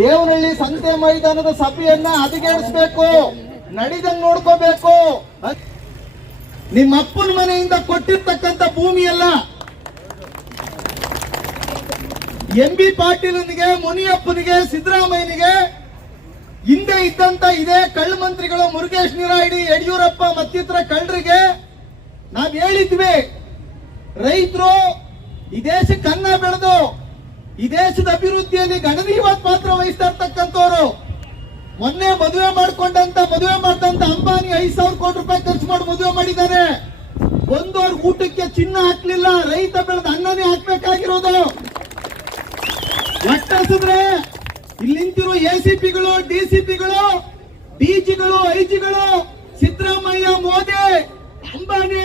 ದೇವನಹಳ್ಳಿ ಸಂತೆ ಮೈದಾನದ ಸಭೆಯನ್ನ ಹದಗೆಡಿಸಬೇಕು, ನಡಿದಂಗ್ ನೋಡ್ಕೋಬೇಕು. ನಿಮ್ಮ ಅಪ್ಪನ ಮನೆಯಿಂದ ಕೊಟ್ಟಿರ್ತಕ್ಕಂಥ ಭೂಮಿಯಲ್ಲ MB ಪಾಟೀಲನಿಗೆ, ಮುನಿಯಪ್ಪನಿಗೆ, ಸಿದ್ದರಾಮಯ್ಯನಿಗೆ, ಹಿಂದೆ ಇದ್ದಂತ ಇದೇ ಕಳ್ಳ ಮಂತ್ರಿಗಳು ಮುರುಗೇಶ್ ನಿರಾಯಿಡಿ, ಯಡಿಯೂರಪ್ಪ ಮತ್ತಿತರ ಕಳ್ಳರಿಗೆ ನಾವ್ ಹೇಳಿದ್ವಿ, ರೈತರು ಈ ದೇಶಕ್ಕೆ ಅನ್ನ ಬೆಳೆದು ಈ ದೇಶದ ಅಭಿವೃದ್ಧಿಯಲ್ಲಿ ಗಣನೀಯವಾದ ಪಾತ್ರ ವಹಿಸ್ತಾ ಇರ್ತಕ್ಕಂಥವ್ರು. ಮೊನ್ನೆ ಮದುವೆ ಮಾಡ್ದಂತ ಅಂಬಾನಿ 5,000 ಕೋಟಿ ರೂಪಾಯಿ ಖರ್ಚು ಮಾಡಿ ಮದುವೆ ಮಾಡಿದ್ದಾರೆ. ಬಂದವ್ರ ಊಟಕ್ಕೆ ಚಿನ್ನ ಹಾಕ್ಲಿಲ್ಲ, ರೈತ ಬೆಳೆದ ಅನ್ನನೇ ಹಾಕ್ಬೇಕಾಗಿರೋದು. ಒಟ್ಟಿಸಿದ್ರೆ ಇಲ್ಲಿ ನಿಂತಿರೋ ACPಗಳು, DCPಗಳು, DGಗಳು, IGಗಳು, ಸಿದ್ದರಾಮಯ್ಯ, ಮೋದಿ, ಅಂಬಾನಿ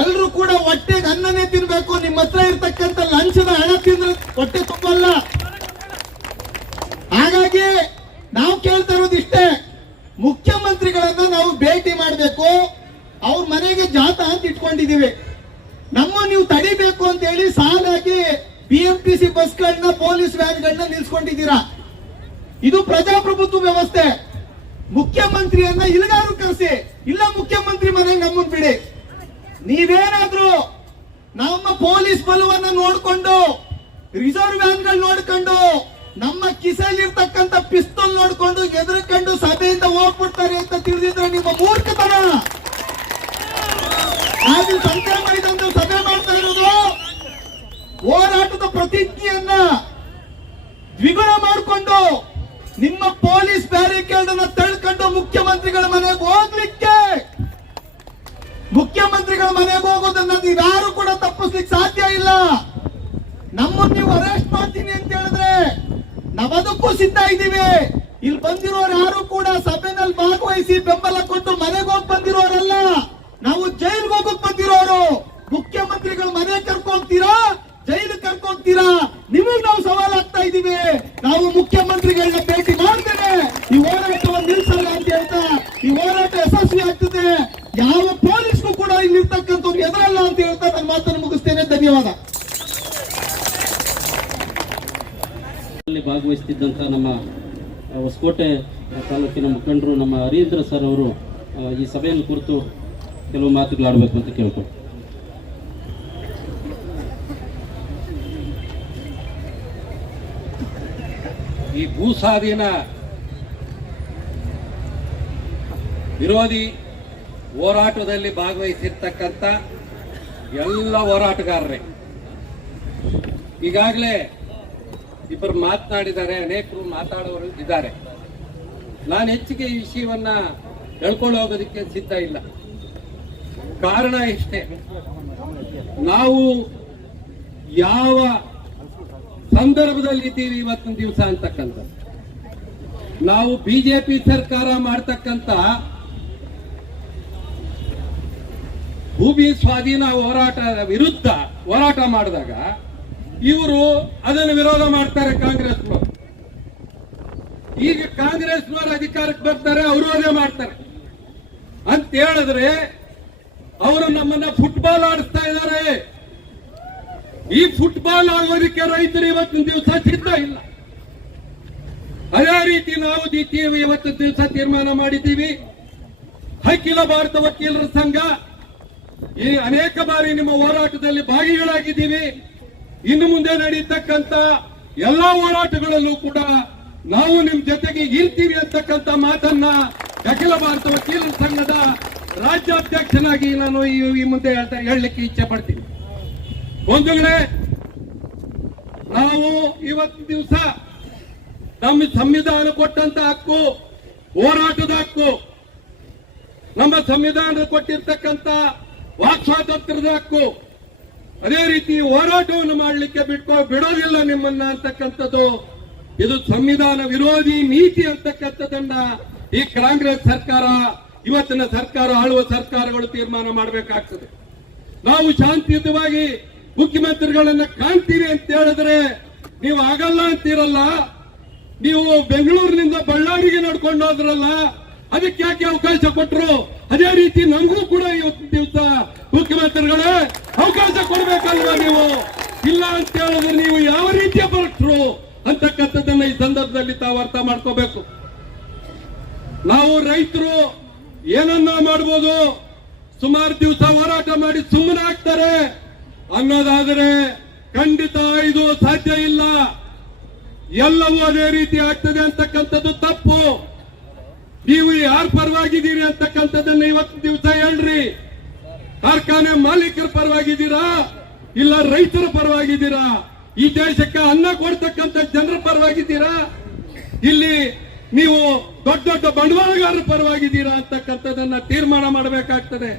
ಎಲ್ಲರೂ ಕೂಡ ಹೊಟ್ಟೆಗೆ ಅನ್ನನೇ ತಿನ್ಬೇಕು. ನಿಮ್ಮ ಹತ್ರ ಇರ್ತಕ್ಕಂಥ ಲಂಚದ ಹಣ ತಿಂದ್ರೆ ಹೊಟ್ಟೆ ತುಂಬಲ್ಲ. ಹಾಗಾಗಿ ನಾವು ಕೇಳ್ತಾ ಇರೋದಿಷ್ಟೇ, ಮುಖ್ಯಮಂತ್ರಿಗಳನ್ನ ನಾವು ಭೇಟಿ ಮಾಡಬೇಕು. ಅವ್ರ ಮನೆಗೆ ಜಾಥಾ ಅಂತ ಇಟ್ಕೊಂಡಿದೀವಿ. ನಮ್ಮ ನೀವು ತಡಿಬೇಕು ಅಂತ ಹೇಳಿ ಸಾಲಾಗಿ BMTC ಬಸ್ಗಳನ್ನ, ಪೊಲೀಸ್ ವ್ಯಾನ್ಗಳನ್ನ ನಿಲ್ಸ್ಕೊಂಡಿದ್ದೀರಾ. ಇದು ಪ್ರಜಾಪ್ರಭುತ್ವ ವ್ಯವಸ್ಥೆ. ಮುಖ್ಯಮಂತ್ರಿಯನ್ನ ಇಲ್ಗಾರು ಕರೆಸಿ, ಇಲ್ಲ ಮುಖ್ಯಮಂತ್ರಿ ಮನೆಗೆ ನಮ್ಮನ್ ಬಿಡಿ. ನೀವೇನಾದ್ರೂ ನಮ್ಮ ಪೊಲೀಸ್ ಬಲವನ್ನ ನೋಡ್ಕೊಂಡು, ರಿಸರ್ವ್ ವ್ಯಾನ್ಗಳು ನೋಡ್ಕೊಂಡು, ನಮ್ಮ ಕಿಸೆಯಲ್ಲಿರ್ತಕ್ಕಂಥ ಪಿಸ್ತೂಲ್ ನೋಡ್ಕೊಂಡು ಎದುರುಕೊಂಡು ಸಭೆಯಿಂದ ಹೋಗ್ಬಿಡ್ತಾರೆ ಅಂತ ತಿಳಿದಿದ್ರೆ ನಿಮ್ಮ ಮೂರ್ಖತನ. ನಾವು ಸಂತೆ ಮೈದಾನದ ಸಭೆ ಮಾಡ್ತಾ ಇರೋದು ಹೋರಾಟದ ಪ್ರತಿಜ್ಞೆಯನ್ನ ದ್ವಿಗುಣ ಮಾಡಿಕೊಂಡು ನಿಮ್ಮ ಪೊಲೀಸ್ ಬ್ಯಾರಿಕೇಡ್ ಅನ್ನ ತಳ್ಕೊಂಡು ಮುಖ್ಯಮಂತ್ರಿಗಳ ಮನೆಗೆ ಹೋಗ್ಲಿಕ್ಕೆ, ಮುಖ್ಯಮಂತ್ರಿಗಳ ಮನೆಗೆ ಹೋಗೋದನ್ನ ಯಾರು ಕೂಡ ತಪ್ಪಿಸ್ಲಿಕ್ಕೆ ಸಾಧ್ಯ ಇಲ್ಲ. ನಮ್ಮನ್ನು ನೀವು ಅರೆಸ್ಟ್ ಮಾಡ್ತೀನಿ ಅಂತ ಹೇಳಿದ್ರೆ ನಾವು ಅದಕ್ಕೂ ಸಿದ್ಧ ಇದ್ದೀವಿ. ಇಲ್ಲಿ ಬಂದಿರೋರು ಯಾರು ಕೂಡ ಸಭೆನಲ್ಲಿ ಭಾಗವಹಿಸಿ ಬೆಂಬಲ ಕೊಟ್ಟು ಮನೆಗೆ ಹೋಗಿ ಬಂದಿರೋರಲ್ಲ, ನಾವು ಜೈಲ್ಗೆ ಹೋಗಕ್ ಬಂದಿರೋರು. ಮುಖ್ಯಮಂತ್ರಿಗಳ ಮನೆ ಕರ್ಕೊಂತೀರಾ, ಜೈಲಿಗೆ ಕರ್ಕೊಂತೀರಾ, ನಿಮಗ್ ನಾವು ಸವಾಲ್ ಆಗ್ತಾ ಇದೀವಿ. ನಾವು ಮುಖ್ಯಮಂತ್ರಿಗಳನ್ನ ಭೇಟಿ ಮಾಡ್ತೇವೆ, ಈ ಹೋರಾಟವನ್ನು ನಿಲ್ಸಲ್ಲ ಅಂತ ಹೇಳ್ತಾ ಈ ಹೋರಾಟ ಯಶಸ್ವಿ ಆಗ್ತದೆ. ಯಾವ ಪೊಲೀಸ್ಗೂ ಕೂಡ ಇಲ್ಲಿರ್ತಕ್ಕಂಥವ್ರು ಎದುರಲ್ಲ ಅಂತ ಹೇಳ್ತಾ ನನ್ನ ಮಾತನ್ನು ಮುಗಿಸ್ತೇನೆ. ಧನ್ಯವಾದ. ಭಾಗವಹಿಸುತ್ತಿದ್ದಂತ ನಮ್ಮ ಹೊಸಕೋಟೆ ತಾಲೂಕಿನ ಮುಖಂಡರು ನಮ್ಮ ಹರೀಂದ್ರ ಸರ್ ಅವರು ಈ ಸಭೆಯನ್ನು ಕುರಿತು ಕೆಲವು ಮಾತುಗಳಾಡಬೇಕು ಅಂತ ಕೇಳ್ಕೊಂಡು. ಈ ಭೂ ಸ್ವಾಧೀನ ವಿರೋಧಿ ಹೋರಾಟದಲ್ಲಿ ಭಾಗವಹಿಸಿರ್ತಕ್ಕಂಥ ಎಲ್ಲ ಹೋರಾಟಗಾರರೇ, ಈಗಾಗಲೇ ಇಬ್ಬರು ಮಾತನಾಡಿದ್ದಾರೆ, ಅನೇಕರು ಮಾತಾಡೋರು ಇದ್ದಾರೆ. ನಾನು ಹೆಚ್ಚಿಗೆ ಈ ವಿಷಯವನ್ನ ಹೇಳ್ಕೊಂಡು ಹೋಗೋದಕ್ಕೆ ಸಿದ್ಧ ಇಲ್ಲ. ಕಾರಣ ಇಷ್ಟೇ, ನಾವು ಯಾವ ಸಂದರ್ಭದಲ್ಲಿ ಇದ್ದೀವಿ ಇವತ್ತಿನ ದಿವಸ ಅಂತಕ್ಕಂಥ, ನಾವು ಬಿಜೆಪಿ ಸರ್ಕಾರ ಮಾಡ್ತಕ್ಕಂಥ ಭೂಮಿ ಸ್ವಾಧೀನ ಹೋರಾಟ ವಿರುದ್ಧ ಹೋರಾಟ ಮಾಡಿದಾಗ ಇವರು ಅದನ್ನು ವಿರೋಧ ಮಾಡ್ತಾರೆ ಕಾಂಗ್ರೆಸ್ನವರು. ಈಗ ಕಾಂಗ್ರೆಸ್ನವರು ಅಧಿಕಾರಕ್ಕೆ ಬರ್ತಾರೆ, ಅವರು ಅದೇ ಮಾಡ್ತಾರೆ ಅಂತ ಹೇಳಿದ್ರೆ ಅವರು ನಮ್ಮನ್ನ ಫುಟ್ಬಾಲ್ ಆಡಿಸ್ತಾ ಇದ್ದಾರೆ. ಈ ಫುಟ್ಬಾಲ್ ಆಗೋದಕ್ಕೆ ರೈತರು ಇವತ್ತಿನ ದಿವಸ ಸಿದ್ಧ ಇಲ್ಲ. ಅದೇ ರೀತಿ ನಾವು ಇವತ್ತಿನ ದಿವಸ ತೀರ್ಮಾನ ಮಾಡಿದ್ದೀವಿ. ಅಖಿಲ ಭಾರತ ವಕೀಲರ ಸಂಘ ಈ ಅನೇಕ ಬಾರಿ ನಿಮ್ಮ ಹೋರಾಟದಲ್ಲಿ ಭಾಗಿಗಳಾಗಿದ್ದೀವಿ. ಇನ್ನು ಮುಂದೆ ನಡೆಯತಕ್ಕಂತ ಎಲ್ಲಾ ಹೋರಾಟಗಳಲ್ಲೂ ಕೂಡ ನಾವು ನಿಮ್ ಜೊತೆಗೆ ಇರ್ತೀವಿ ಅಂತಕ್ಕಂಥ ಮಾತನ್ನ ಅಖಿಲ ಭಾರತ ವಕೀಲರ ಸಂಘದ ರಾಜ್ಯಾಧ್ಯಕ್ಷನಾಗಿ ನಾನು ಈ ಮುಂದೆ ಹೇಳಲಿಕ್ಕೆ ಇಚ್ಛೆ ಪಡ್ತೀನಿ. ಬಂಧುಗಳೇ, ನಾವು ಇವತ್ತು ದಿವಸ ನಮ್ಮ ಸಂವಿಧಾನ ಕೊಟ್ಟಂತ ಹಕ್ಕು ಹೋರಾಟದ ಹಕ್ಕು, ನಮ್ಮ ಸಂವಿಧಾನ ಕೊಟ್ಟಿರ್ತಕ್ಕಂಥ ವಾಕ್ ಸ್ವಾತಂತ್ರ್ಯದ ಹಕ್ಕು, ಅದೇ ರೀತಿ ಹೋರಾಟವನ್ನು ಮಾಡಲಿಕ್ಕೆ ಬಿಡೋದಿಲ್ಲ ನಿಮ್ಮನ್ನ ಅಂತಕ್ಕಂಥದ್ದು, ಇದು ಸಂವಿಧಾನ ವಿರೋಧಿ ನೀತಿ ಅಂತಕ್ಕಂಥದ್ದನ್ನ ಈ ಕಾಂಗ್ರೆಸ್ ಸರ್ಕಾರ, ಇವತ್ತಿನ ಸರ್ಕಾರ, ಆಳುವ ಸರ್ಕಾರಗಳು ತೀರ್ಮಾನ ಮಾಡಬೇಕಾಗ್ತದೆ. ನಾವು ಶಾಂತಿಯುತವಾಗಿ ಮುಖ್ಯಮಂತ್ರಿಗಳನ್ನ ಕಾಣ್ತೀವಿ ಅಂತ ಹೇಳಿದ್ರೆ ನೀವು ಆಗಲ್ಲ ಅಂತೀರಲ್ಲ. ನೀವು ಬೆಂಗಳೂರಿನಿಂದ ಬಳ್ಳಾರಿಗೆ ನಡ್ಕೊಂಡು ಹೋದ್ರಲ್ಲ, ಅದಕ್ಕೆ ಯಾಕೆ ಅವಕಾಶ ಕೊಟ್ಟರು? ಅದೇ ರೀತಿ ನಮಗೂ ಕೂಡ ಇವತ್ತು ದಿವಸ ಮುಖ್ಯಮಂತ್ರಿಗಳೇ ಅವಕಾಶ ಕೊಡಬೇಕಲ್ವಾ? ನೀವು ಇಲ್ಲ ಅಂತ ಹೇಳಿದ್ರೆ ನೀವು ಯಾವ ರೀತಿಯ ಭ್ರಷ್ಟರು ಅಂತಕ್ಕಂಥದ್ದನ್ನ ಈ ಸಂದರ್ಭದಲ್ಲಿ ತಾವು ಅರ್ಥ ಮಾಡ್ಕೋಬೇಕು. ನಾವು ರೈತರು ಏನನ್ನ ಮಾಡ್ಬೋದು, ಸುಮಾರು ದಿವಸ ಹೋರಾಟ ಮಾಡಿ ಸುಮ್ಮನೆ ಆಗ್ತಾರೆ ಅನ್ನೋದಾದರೆ ಖಂಡಿತ ಇದು ಸಾಧ್ಯ ಇಲ್ಲ. ಎಲ್ಲವೂ ಅದೇ ರೀತಿ ಆಗ್ತದೆ ಅಂತಕ್ಕಂಥದ್ದು ತಪ್ಪು. ನೀವು ಯಾರ ಪರವಾಗಿದ್ದೀರಿ ಅಂತಕ್ಕಂಥದ್ದನ್ನ ಇವತ್ತು ದಿವಸ ಹೇಳ್ರಿ. ಕಾರ್ಖಾನೆ ಮಾಲೀಕರ ಪರವಾಗಿದ್ದೀರಾ ಇಲ್ಲ ರೈತರ ಪರವಾಗಿದ್ದೀರಾ? ಈ ದೇಶಕ್ಕೆ ಅನ್ನ ಕೊಡ್ತಕ್ಕಂಥ ಜನರ ಪರವಾಗಿದ್ದೀರಾ? ಇಲ್ಲಿ ನೀವು ದೊಡ್ಡ ದೊಡ್ಡ ಬಂಡವಾಳಗಾರರ ಪರವಾಗಿದ್ದೀರಾ ಅಂತಕ್ಕಂಥದ್ದನ್ನ ತೀರ್ಮಾನ ಮಾಡಬೇಕಾಗ್ತದೆ.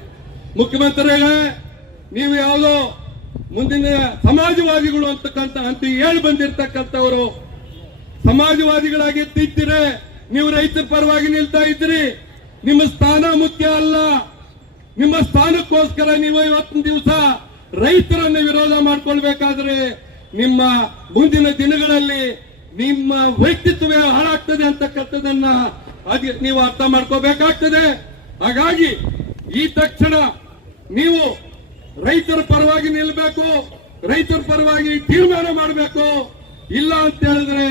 ಮುಖ್ಯಮಂತ್ರಿಗಳೇ, ನೀವು ಯಾವುದೋ ಮುಂದಿನ ಸಮಾಜವಾದಿಗಳು ಅಂತ ಹೇಳಿ ಬಂದಿರತಕ್ಕಂಥವರು ಸಮಾಜವಾದಿಗಳಾಗಿ ಇದ್ದೀರಿ. ನೀವು ರೈತರ ಪರವಾಗಿ ನಿಲ್ತಾ ಇದ್ದೀರಿ. ನಿಮ್ಮ ಸ್ಥಾನ ಮುಖ್ಯ ಅಲ್ಲ. ನಿಮ್ಮ ಸ್ಥಾನಕ್ಕೋಸ್ಕರ ನೀವು ಇವತ್ತಿನ ದಿವಸ ರೈತರನ್ನು ವಿರೋಧ ಮಾಡ್ಕೊಳ್ಬೇಕಾದ್ರೆ ನಿಮ್ಮ ಮುಂದಿನ ದಿನಗಳಲ್ಲಿ ನಿಮ್ಮ ವ್ಯಕ್ತಿತ್ವವೇ ಹಾಳಾಗ್ತದೆ ಅಂತಕ್ಕಂಥದ್ದನ್ನ ನೀವು ಅರ್ಥ ಮಾಡ್ಕೋಬೇಕಾಗ್ತದೆ. ಹಾಗಾಗಿ ಈ ತಕ್ಷಣ ನೀವು ರೈತರ ಪರವಾಗಿ ನಿಲ್ಲಬೇಕು, ರೈತರ ಪರವಾಗಿ ತೀರ್ಮಾನ ಮಾಡಬೇಕು. ಇಲ್ಲ ಅಂತ ಹೇಳಿದ್ರೆ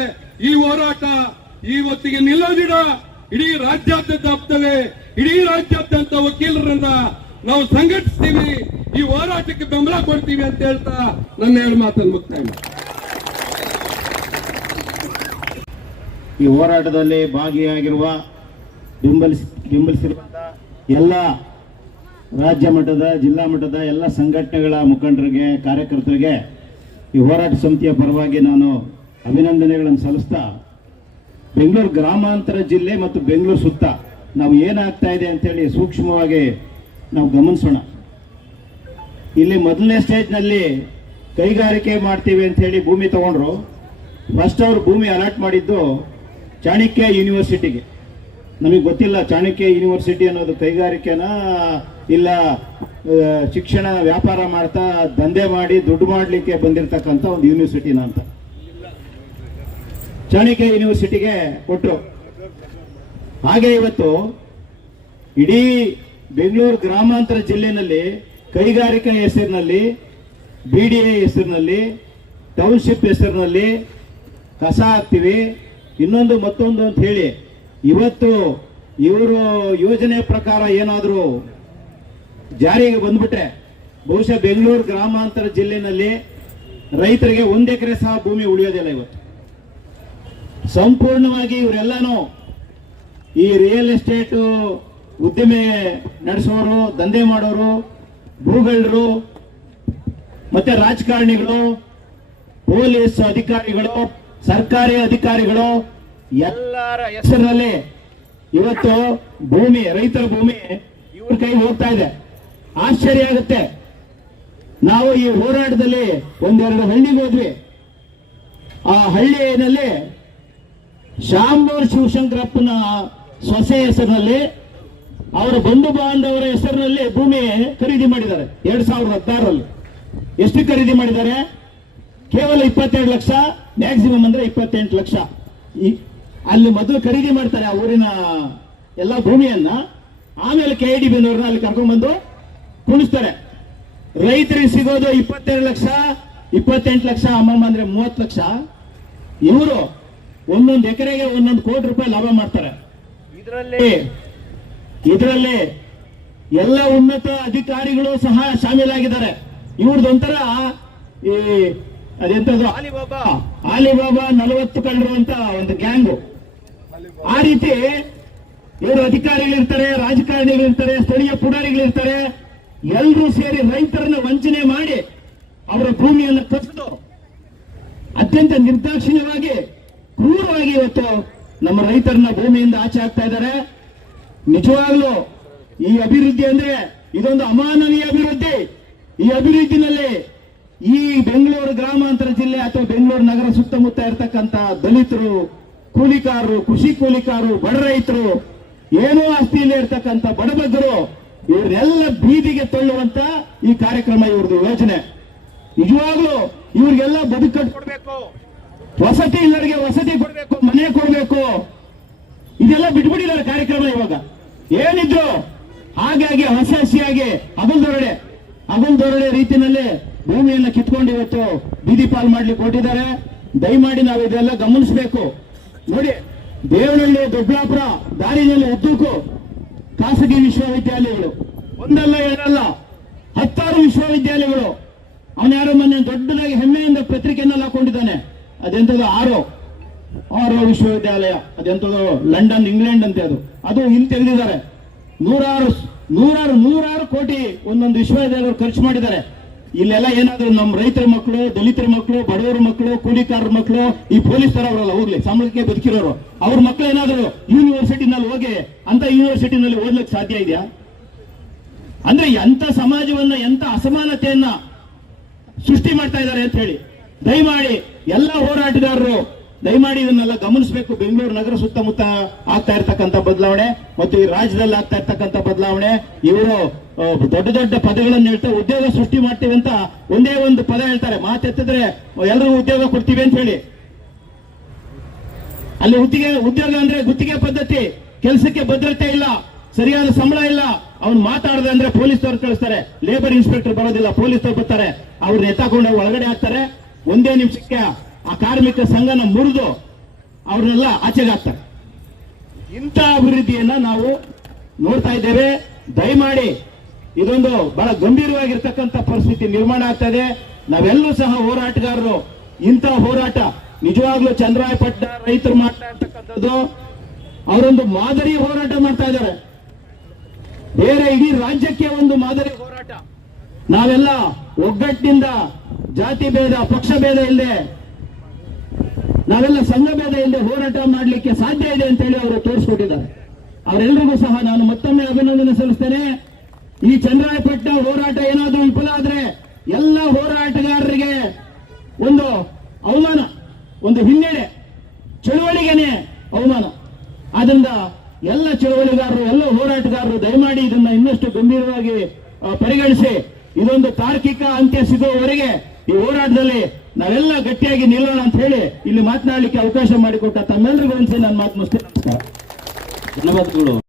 ಈ ಹೋರಾಟ ಇವತ್ತಿಗೆ ನಿಲ್ಲೋದಿಡ. ಇಡೀ ರಾಜ್ಯಾದ್ಯಂತ ಹಬ್ತದೆ. ಇಡೀ ರಾಜ್ಯಾದ್ಯಂತ ವಕೀಲರನ್ನ ನಾವು ಸಂಘಟಿಸ್ತೀವಿ, ಈ ಹೋರಾಟಕ್ಕೆ ಬೆಂಬಲ ಕೊಡ್ತೀವಿ ಅಂತ ಹೇಳ್ತಾ ನನ್ನ 2 ಮಾತನ್ನು ಮುಕ್ತಾಯ ಮಾಡಿ. ಈ ಹೋರಾಟದಲ್ಲಿ ಭಾಗಿಯಾಗಿರುವ ಬೆಂಬಲಿಸಿರುವಂತಹ ಎಲ್ಲ ರಾಜ್ಯ ಮಟ್ಟದ ಜಿಲ್ಲಾ ಮಟ್ಟದ ಎಲ್ಲ ಸಂಘಟನೆಗಳ ಮುಖಂಡರಿಗೆ ಕಾರ್ಯಕರ್ತರಿಗೆ ಈ ಹೋರಾಟ ಸಮಿತಿಯ ಪರವಾಗಿ ನಾನು ಅಭಿನಂದನೆಗಳನ್ನು ಸಲ್ಲಿಸ್ತಾ, ಬೆಂಗಳೂರು ಗ್ರಾಮಾಂತರ ಜಿಲ್ಲೆ ಮತ್ತು ಬೆಂಗಳೂರು ಸುತ್ತ ನಾವು ಏನಾಗ್ತಾ ಇದೆ ಅಂತೇಳಿ ಸೂಕ್ಷ್ಮವಾಗಿ ನಾವು ಗಮನಿಸೋಣ. ಇಲ್ಲಿ ಮೊದಲನೇ ಸ್ಟೇಜ್ನಲ್ಲಿ ಕೈಗಾರಿಕೆ ಮಾಡ್ತೀವಿ ಅಂತ ಹೇಳಿ ಭೂಮಿ ತಗೊಂಡ್ರು. ಫಸ್ಟ್ ಅವರು ಭೂಮಿ ಅಲಾಟ್ ಮಾಡಿದ್ದು ಚಾಣಕ್ಯ ಯೂನಿವರ್ಸಿಟಿಗೆ. ನಮಗೆ ಗೊತ್ತಿಲ್ಲ ಚಾಣಕ್ಯ ಯೂನಿವರ್ಸಿಟಿ ಅನ್ನೋದು ಕೈಗಾರಿಕೆನಾ ಇಲ್ಲ ಶಿಕ್ಷಣ ವ್ಯಾಪಾರ ಮಾಡ್ತಾ ದಂಧೆ ಮಾಡಿ ದುಡ್ಡು ಮಾಡಲಿಕ್ಕೆ ಬಂದಿರತಕ್ಕಂಥ ಒಂದು ಯೂನಿವರ್ಸಿಟಿನ ಅಂತ. ಚಾಣಕ್ಯ ಯೂನಿವರ್ಸಿಟಿಗೆ ಕೊಟ್ಟರು. ಹಾಗೆ ಇವತ್ತು ಇಡೀ ಬೆಂಗಳೂರು ಗ್ರಾಮಾಂತರ ಜಿಲ್ಲೆಯಲ್ಲಿ ಕೈಗಾರಿಕಾ ಹೆಸರಿನಲ್ಲಿ, BDA ಹೆಸರಿನಲ್ಲಿ, ಟೌನ್ಶಿಪ್ ಹೆಸರಿನಲ್ಲಿ ಕಸ ಹಾಕ್ತೀವಿ, ಇನ್ನೊಂದು ಮತ್ತೊಂದು ಅಂತ ಹೇಳಿ ಇವತ್ತು ಇವರು ಯೋಜನೆ ಪ್ರಕಾರ ಏನಾದರೂ ಜಾರಿಗೆ ಬಂದ್ಬಿಟ್ರೆ ಬಹುಶಃ ಬೆಂಗಳೂರು ಗ್ರಾಮಾಂತರ ಜಿಲ್ಲೆಯಲ್ಲಿ ರೈತರಿಗೆ 1 ಎಕರೆ ಸಹ ಭೂಮಿ ಉಳಿಯೋದಿಲ್ಲ. ಇವತ್ತು ಸಂಪೂರ್ಣವಾಗಿ ಇವರೆಲ್ಲಾನು ಈ ರಿಯಲ್ ಎಸ್ಟೇಟ್ ಉದ್ದಿಮೆ ನಡೆಸೋರು, ದಂಧೆ ಮಾಡೋರು, ಭೂಗಳರು, ಮತ್ತೆ ರಾಜಕಾರಣಿಗಳು, ಪೊಲೀಸ್ ಅಧಿಕಾರಿಗಳು, ಸರ್ಕಾರಿ ಅಧಿಕಾರಿಗಳು ಎಲ್ಲರ ಹೆಸರಿನಲ್ಲಿ ಇವತ್ತು ಭೂಮಿ, ರೈತರ ಭೂಮಿ ಇವ್ರ ಕೈಗೆ ಹೋಗ್ತಾ ಇದೆ. ಆಶ್ಚರ್ಯ ಆಗುತ್ತೆ. ನಾವು ಈ ಹೋರಾಟದಲ್ಲಿ 1-2 ಹಳ್ಳಿಗೆ ಹೋದ್ವಿ. ಆ ಹಳ್ಳಿಯಲ್ಲಿ ಶಾಂಬೂರ್ ಶಿವಶಂಕರಪ್ಪನ ಸೊಸೆ ಹೆಸರಿನಲ್ಲಿ, ಅವರ ಬಂಧು ಬಾಂಧವರ ಹೆಸರಿನಲ್ಲಿ ಭೂಮಿ ಖರೀದಿ ಮಾಡಿದ್ದಾರೆ 2016ರಲ್ಲಿ. ಎಷ್ಟು ಖರೀದಿ ಮಾಡಿದ್ದಾರೆ? ಕೇವಲ 22 ಲಕ್ಷ, ಮ್ಯಾಕ್ಸಿಮಮ್ ಅಂದ್ರೆ 28 ಲಕ್ಷ. ಅಲ್ಲಿ ಮೊದಲು ಖರೀದಿ ಮಾಡ್ತಾರೆ ಆ ಊರಿನ ಎಲ್ಲ ಭೂಮಿಯನ್ನ. ಆಮೇಲೆ KIDBನವ್ರನ್ನ ಅಲ್ಲಿ ಕರ್ಕೊಂಡ್ಬಂದು ಕುಣಿಸ್ತಾರೆ. ರೈತರಿಗೆ ಸಿಗೋದು 22 ಲಕ್ಷ, 28 ಲಕ್ಷ, ಅಮ್ಮಮ್ಮ ಅಂದ್ರೆ 30 ಲಕ್ಷ. ಇವರು 1 ಎಕರೆಗೆ 1 ಕೋಟಿ ರೂಪಾಯಿ ಲಾಭ ಮಾಡ್ತಾರೆ. ಇದರಲ್ಲಿ ಎಲ್ಲ ಉನ್ನತ ಅಧಿಕಾರಿಗಳು ಸಹ ಶಾಮೀಲಾಗಿದ್ದಾರೆ. ಇವ್ರದೊಂಥರ ಈ ಅದೆಂತದ್ದು ಆಲಿಬಾಬಾ 40 ಕಂಡಿರುವಂತ ಒಂದು ಗ್ಯಾಂಗು. ಆ ರೀತಿ ಇವರು ಅಧಿಕಾರಿಗಳಿರ್ತಾರೆ, ರಾಜಕಾರಣಿಗಳಿರ್ತಾರೆ, ಸ್ಥಳೀಯ ಪುಡಾರಿಗಳಿರ್ತಾರೆ. ಎಲ್ಲರೂ ಸೇರಿ ರೈತರನ್ನ ವಂಚನೆ ಮಾಡಿ ಅವರ ಭೂಮಿಯನ್ನು ಕಸಿದು ಅತ್ಯಂತ ನಿರ್ದಾಕ್ಷಿಣ್ಯವಾಗಿ, ಕ್ರೂರವಾಗಿ ಇವತ್ತು ನಮ್ಮ ರೈತರನ್ನ ಭೂಮಿಯಿಂದ ಆಚೆ ಹಾಕ್ತಾ ಇದ್ದಾರೆ. ನಿಜವಾಗ್ಲೂ ಈ ಅಭಿವೃದ್ಧಿ ಅಂದ್ರೆ ಇದೊಂದು ಅಮಾನವೀಯ ಅಭಿವೃದ್ಧಿ. ಈ ಅಭಿವೃದ್ಧಿನಲ್ಲಿ ಈ ಬೆಂಗಳೂರು ಗ್ರಾಮಾಂತರ ಜಿಲ್ಲೆ ಅಥವಾ ಬೆಂಗಳೂರು ನಗರ ಸುತ್ತಮುತ್ತ ಇರತಕ್ಕಂತ ದಲಿತರು, ಕೂಲಿಕಾರರು, ಕೃಷಿ ಕೂಲಿಕಾರರು, ಬಡ ರೈತರು, ಏನೋ ಆಸ್ತಿಯಲ್ಲಿ ಇರ್ತಕ್ಕಂಥ ಬಡಬಗ್ಗರು, ಇವ್ರನ್ನೆಲ್ಲ ಬೀದಿಗೆ ತಳ್ಳುವಂತ ಈ ಕಾರ್ಯಕ್ರಮ, ಇವ್ರದ್ದು ಯೋಜನೆ. ನಿಜವಾಗ್ಲೂ ಇವ್ರಿಗೆಲ್ಲ ಬದುಕು ಕಟ್ಕೊಡ್ಬೇಕು, ವಸತಿ ಇಲ್ಲರಿಗೆ ವಸತಿ ಕೊಡ್ಬೇಕು, ಮನೆ ಕೊಡ್ಬೇಕು. ಇದೆಲ್ಲ ಬಿಟ್ಬಿಟ್ಟಿದ್ದಾರೆ ಕಾರ್ಯಕ್ರಮ. ಇವಾಗ ಏನಿದ್ರು ಹಾಗಾಗಿ ಹಸಿಯಾಗಿ ಅಗಲ್ದೊರಡೆ ರೀತಿಯಲ್ಲಿ ಭೂಮಿಯನ್ನು ಕಿತ್ಕೊಂಡು ಇವತ್ತು ಬೀದಿ ಪಾಲ್ ಮಾಡ್ಲಿಕ್ಕೆ ಹೊರಟಿದ್ದಾರೆ. ದಯಮಾಡಿ ನಾವು ಇದೆಲ್ಲ ಗಮನಿಸಬೇಕು. ನೋಡಿ, ದೇವನಹಳ್ಳಿ ದೊಡ್ಡಬಳ್ಳಾಪುರ ದಾರಿನಲ್ಲಿ ಉದ್ದಕ್ಕೂ ಖಾಸಗಿ ವಿಶ್ವವಿದ್ಯಾಲಯಗಳು, ಒಂದಲ್ಲ ಎರಡಲ್ಲ 10 ವಿಶ್ವವಿದ್ಯಾಲಯಗಳು. ಅವನು ಯಾರೋ ಮೊನ್ನೆ ದೊಡ್ಡದಾಗಿ ಹೆಮ್ಮೆಯಿಂದ ಪತ್ರಿಕೆಯಲ್ಲಿ ಹಾಕೊಂಡಿದ್ದಾನೆ. ಅದೆಂಥದ್ದು ಆರೋ ವಿಶ್ವವಿದ್ಯಾಲಯ, ಅದೆಂಥದ್ದು ಲಂಡನ್ ಇಂಗ್ಲೆಂಡ್ ಅಂತ ಅದು ಇಲ್ಲಿ ತೆಗೆದಿದ್ದಾರೆ. ನೂರಾರು ಕೋಟಿ ಒಂದೊಂದು ವಿಶ್ವವಿದ್ಯಾಲಯಗಳು ಖರ್ಚು ಮಾಡಿದ್ದಾರೆ. ಇಲ್ಲೆಲ್ಲ ಏನಾದ್ರು ನಮ್ಮ ರೈತರ ಮಕ್ಕಳು, ದಲಿತರ ಮಕ್ಕಳು, ಬಡವರ ಮಕ್ಕಳು, ಕೂಲಿಕಾರರ ಮಕ್ಕಳು, ಈ ಪೊಲೀಸ್ ತರ ಅವರಲ್ಲ ಹೋಗ್ಲಿ ಸಂಬಳಕ್ಕೆ ಬದುಕಿರೋರು, ಅವ್ರ ಮಕ್ಕಳು ಏನಾದ್ರು ಯೂನಿವರ್ಸಿಟಿನಲ್ಲಿ ಹೋಗಿ ಅಂತ ಯೂನಿವರ್ಸಿಟಿನಲ್ಲಿ ಓದ್ಲಿಕ್ಕೆ ಸಾಧ್ಯ ಇದೆಯಾ? ಅಂದ್ರೆ ಎಂತ ಸಮಾಜವನ್ನ, ಎಂತ ಅಸಮಾನತೆಯನ್ನ ಸೃಷ್ಟಿ ಮಾಡ್ತಾ ಇದ್ದಾರೆ ಅಂತ ಹೇಳಿ ದಯಮಾಡಿ ಎಲ್ಲ ಹೋರಾಟಗಾರರು ದಯಮಾಡಿ ಇದನ್ನೆಲ್ಲ ಗಮನಿಸಬೇಕು. ಬೆಂಗಳೂರು ನಗರ ಸುತ್ತಮುತ್ತ ಆಗ್ತಾ ಇರ್ತಕ್ಕಂಥ ಬದಲಾವಣೆ ಮತ್ತು ಈ ರಾಜ್ಯದಲ್ಲಿ ಆಗ್ತಾ ಇರ್ತಕ್ಕಂಥ ಬದಲಾವಣೆ, ಇವರು ದೊಡ್ಡ ದೊಡ್ಡ ಪದಗಳನ್ನು ಹೇಳ್ತಾ ಉದ್ಯೋಗ ಸೃಷ್ಟಿ ಮಾಡ್ತೀವಿ ಅಂತ ಒಂದೇ ಒಂದು ಪದ ಹೇಳ್ತಾರೆ. ಮಾತೆತ್ತಿದ್ರೆ ಎಲ್ಲರಿಗೂ ಉದ್ಯೋಗ ಕೊಡ್ತೀವಿ ಅಂತ ಹೇಳಿ, ಅಲ್ಲಿ ಉದ್ಯೋಗ ಅಂದ್ರೆ ಗುತ್ತಿಗೆ ಪದ್ಧತಿ, ಕೆಲಸಕ್ಕೆ ಭದ್ರತೆ ಇಲ್ಲ, ಸರಿಯಾದ ಸಂಬಳ ಇಲ್ಲ. ಅವ್ನು ಮಾತಾಡದೆ ಅಂದ್ರೆ ಪೊಲೀಸರು ಕಳಿಸ್ತಾರೆ, ಲೇಬರ್ ಇನ್ಸ್ಪೆಕ್ಟರ್ ಬರೋದಿಲ್ಲ, ಪೊಲೀಸರು ಬರ್ತಾರೆ, ಅವ್ರನ್ನ ಎತ್ತಾಕೊಂಡು ಒಳಗಡೆ ಹಾಕ್ತಾರೆ. ಒಂದೇ ನಿಮಿಷಕ್ಕೆ ಆ ಕಾರ್ಮಿಕ ಸಂಘನ ಮುರಿದು ಅವ್ರನ್ನೆಲ್ಲ ಆಚೆಗೆ ಹಾಕ್ತಾರೆ. ಇಂಥ ಅಭಿವೃದ್ಧಿಯನ್ನ ನಾವು ನೋಡ್ತಾ ಇದ್ದೇವೆ. ದಯಮಾಡಿ ಇದೊಂದು ಬಹಳ ಗಂಭೀರವಾಗಿರ್ತಕ್ಕಂಥ ಪರಿಸ್ಥಿತಿ ನಿರ್ಮಾಣ ಆಗ್ತಾ ಇದೆ. ನಾವೆಲ್ಲರೂ ಸಹ ಹೋರಾಟಗಾರರು. ಇಂಥ ಹೋರಾಟ ನಿಜವಾಗ್ಲೂ ಚನ್ನರಾಯಪಟ್ಟಣ ರೈತರು ಮಾಡ್ತಾ ಇರ್ತಕ್ಕಂಥದ್ದು ಅವರೊಂದು ಮಾದರಿ ಹೋರಾಟ ಮಾಡ್ತಾ ಇದ್ದಾರೆ. ಬೇರೆ ಇಡೀ ರಾಜ್ಯಕ್ಕೆ ಒಂದು ಮಾದರಿ ಹೋರಾಟ. ನಾವೆಲ್ಲ ಒಗ್ಗಟ್ಟಿನಿಂದ, ಜಾತಿ ಭೇದ, ಪಕ್ಷ ಭೇದ ಇಲ್ಲದೆ, ನಾವೆಲ್ಲ ಸಂಘ ಭೇದ ಇಲ್ಲದೆ ಹೋರಾಟ ಮಾಡಲಿಕ್ಕೆ ಸಾಧ್ಯ ಇದೆ ಅಂತ ಹೇಳಿ ಅವರು ತೋರಿಸ್ಕೊಟ್ಟಿದ್ದಾರೆ. ಅವರೆಲ್ಲರಿಗೂ ಸಹ ನಾನು ಮತ್ತೊಮ್ಮೆ ಅಭಿನಂದನೆ ಸಲ್ಲಿಸ್ತೇನೆ. ಈ ಚನ್ನರಾಯಪಟ್ಟಣ ಹೋರಾಟ ಏನಾದರೂ ವಿಫಲ ಆದ್ರೆ ಎಲ್ಲ ಹೋರಾಟಗಾರರಿಗೆ ಒಂದು ಅವಮಾನ, ಒಂದು ಹಿನ್ನಡೆ, ಚಳುವಳಿಗೆನೆ ಅವಮಾನ. ಆದ್ರಿಂದ ಎಲ್ಲ ಚಳುವಳಿಗಾರರು, ಎಲ್ಲ ಹೋರಾಟಗಾರರು ದಯಮಾಡಿ ಇದನ್ನ ಇನ್ನಷ್ಟು ಗಂಭೀರವಾಗಿ ಪರಿಗಣಿಸಿ ಇದೊಂದು ತಾರ್ಕಿಕ ಅಂತ್ಯ ಸಿಗುವವರೆಗೆ ಈ ಹೋರಾಟದಲ್ಲಿ ನಾವೆಲ್ಲ ಗಟ್ಟಿಯಾಗಿ ನಿಲ್ಲೋಣ ಅಂತ ಹೇಳಿ ಇಲ್ಲಿ ಮಾತನಾಡಲಿಕ್ಕೆ ಅವಕಾಶ ಮಾಡಿಕೊಟ್ಟ ತಮ್ಮೆಲ್ಲರಿಗೂ ನಾನು ಮಾತು ಮುಗಿಸ್ತೇನೆ. ನಮಸ್ಕಾರ. ಧನ್ಯವಾದಗಳು.